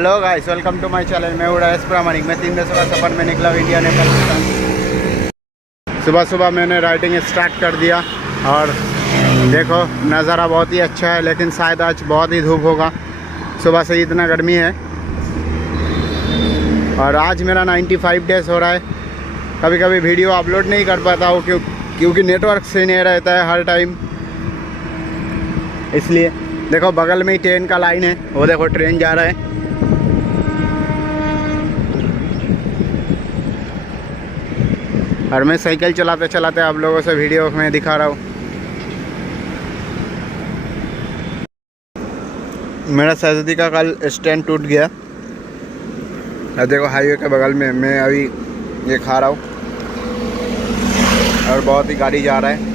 Hello guys welcome to my channel मैं हूँ राजेश प्रामाणिक। मैं तीन देशों का सफ़र में निकला इंडिया नेपाल सुबह सुबह मैंने राइडिंग स्टार्ट कर दिया और देखो, नज़ारा बहुत ही अच्छा है, लेकिन शायद आज बहुत ही धूप होगा। सुबह से ही इतना गर्मी है। और आज मेरा 95 डेज़ हो रहा है। कभी कभी वीडियो अपलोड नहीं कर पाता हूँ, क्यों क्योंकि नेटवर्क सही नहीं रहता है हर टाइम इसलिए, देखो, बगल में ही ट्रेन का लाइन है। वो देखो ट्रेन जा रहा है। और मैं साइकिल चलाते चलाते आप लोगों से वीडियो में दिखा रहा हूँ। मेरा सरस्वती का कल स्टैंड टूट गया। और देखो हाईवे के बगल में मैं अभी ये खा रहा हूँ। और बहुत ही गाड़ी जा रहा है।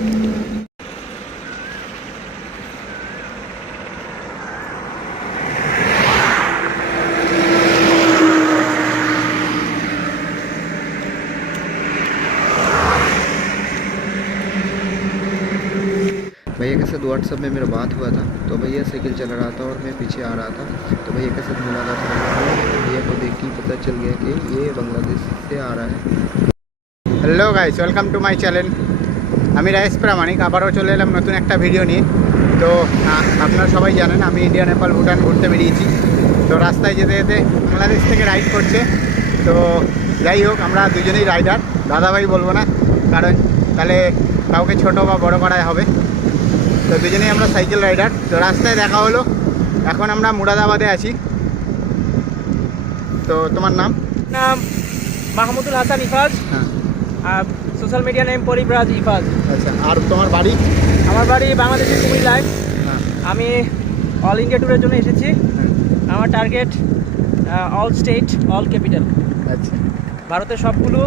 भैया के साथ व्हाट्सअप में मेरा बात हुआ था तो भैया साइकिल चला रहा था और मैं पीछे आ रहा था तो भैया के साथ मुलाकात हो गई तो भैया को देख के ही पता चल गया कि ये बांग्लादेश से आ रहा है hello guys welcome to my channel আমি রায়েশ প্রামাণিক আবারও চলে এলাম নতুন একটা ভিডিও নিয়ে তো আ- আপনারা সবাই জানেন আমি ইন্ডিয়া নেপাল ভুটান ঘুরতে বেরিয়েছি তো রাস্তায় যেতে যেতে বাংলাদেশ থেকে রাইড করছে তো যাই হোক আমরা দুজনেই রাইডার দাদাভাই বলবো না কারণ তাহলে কাউকে ছোট বা বড় করাই হবে তো দুজনেই আমরা সাইকেল রাইডার। তো রাস্তায় দেখা হলো। এখন আমরা মুরাদাবাদে আছি। তো তোমার নাম? নাম মাহমুদুল হাসান ইফাজ। হ্যাঁ। আর সোশ্যাল মিডিয়া নেম পরিব্রাজ ইফাজ। আচ্ছা আর তোমার বাড়ি? আমার বাড়ি বাংলাদেশের কুমিল্লায় হ্যাঁ। আমি অল ইন্ডিয়া ট্যুরের জন্য এসেছি। আমার target all state all capital. আচ্ছা। ভারতের সবগুলো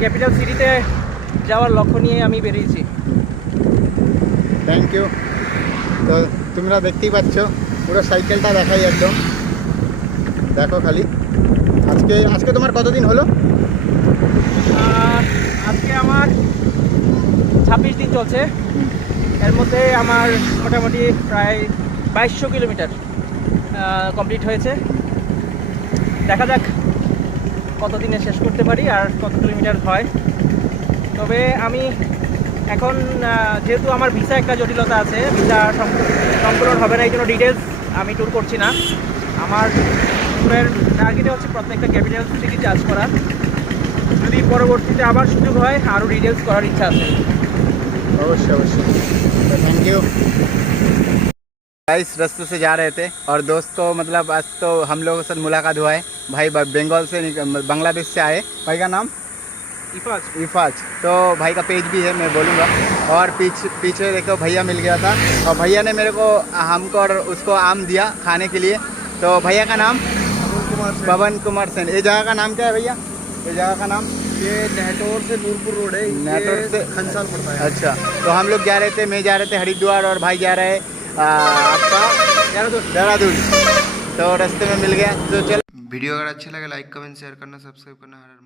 ক্যাপিটাল সিটিতে যাওয়ার লক্ষ্য নিয়ে আমি বেরিয়েছি। থ্যাংক ইউ তো তোমরা দেখতেই পাচ্ছ, পুরো সাইকেলটা দেখাই একদম। দেখো খালি। আজকে আজকে তোমার কতদিন হলো? আজকে আমার ছাব্বিশ দিন চলছে। এর মধ্যে আমার মোটামুটি প্রায় বাইশশো কিলোমিটার কমপ্লিট হয়েছে। দেখা যাক কতদিনে শেষ করতে পারি আর কত কিলোমিটার হয়। তবে আমি এখন আহ, যেহেতু আমার ভিসা একটা জটিলতা আছে ভিসা সম্পূর্ণ হবে না এই জন্য ডিটেলস আমি ট্যুর করছি না আমার ট্যুরের টার্গেটে হচ্ছে প্রত্যেকটা ক্যাপিটাল সিটি চার্জ করা যদি পরবর্তীতে আবার সুযোগ হয় আরও ডিটেলস করার ইচ্ছা আছে अवश्य अवश्य तो थैंक यू इस रास्ते से जा रहे थे और दोस्त को मतलब आज तो हम लोगों के साथ मुलाकात हुआ है भाई ब- बंगाल से निक- बांग्लादेश से आए भाई का नाम इफाज। इफाज। तो भाई का पेज भी है मैं बोलूँगा। और पीछे पीछे देखो भैया मिल गया था। और भैया ने मेरे को हमको और उसको आम दिया खाने के लिए। तो भैया का नाम? पवन कुमार सेन। ये जगह का नाम क्या है भैया? ये जगह का नाम? ये नेटोर से नूरपुर रोड है। नेटोर से खनसाल पड़ता है। अच्छा। तो हम लोग जा रहे थे मैं जा रहे थे हरिद्वार और भाई जा रहे आपका? देहरादून। देहरादून। तो रास्ते में मिल गया। तो चलो वीडियो अगर अच्छा लगे लाइक कमेंट शेयर करना सब्सक्राइब करना हर